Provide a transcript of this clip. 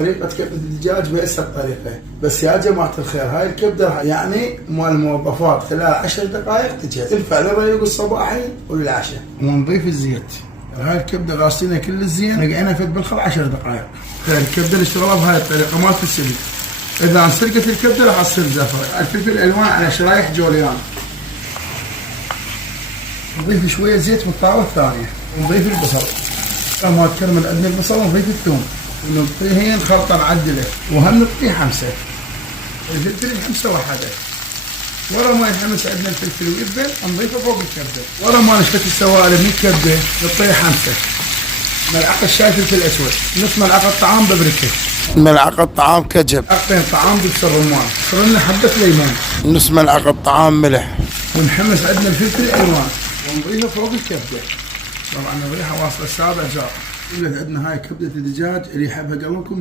طريقة كبدة الدجاج بأسهل طريقة، بس يا جماعة الخير هاي الكبدة يعني مال الموظفات خلال 10 دقائق تجهز، تنفع للريق الصباحي وللعشاء. ونضيف الزيت. هاي الكبدة غاسلينها كل الزين، نقعينها في بالخل 10 دقائق. الكبدة نشتغلها بهاي الطريقة ما تسلق. إذا انسلقت الكبدة راح تصير زفرة. الفلفل الألوان على شرايح جوليان. نضيف شوية زيت من الطاوة الثانية، ونضيف البصل. ما تكرمل عندنا البصل ونضيف الثوم. ونعطيهن خلطة معدلة، وهم نعطيه حمسة. الفلفل الحمسة واحدة. ورا ما ينحمس عندنا الفلفل ويذبل نضيفه فوق الكبدة. ورا ما نشفت السوائل من الكبدة نعطيه حمسة. ملعقة شاي فلفل أسود، نص ملعقة طعام بابريكا، ملعقة طعام كجب، ملعقتين طعام دبس الرمان، صرنا حبة ليمون، نص ملعقة طعام ملح. ونحمس عندنا الفلفل الألوان ونضيفه فوق الكبدة. طبعا الريحة واصلة السابع جار. عندنا هاي كبدة الدجاج اللي يحبها قلبكم.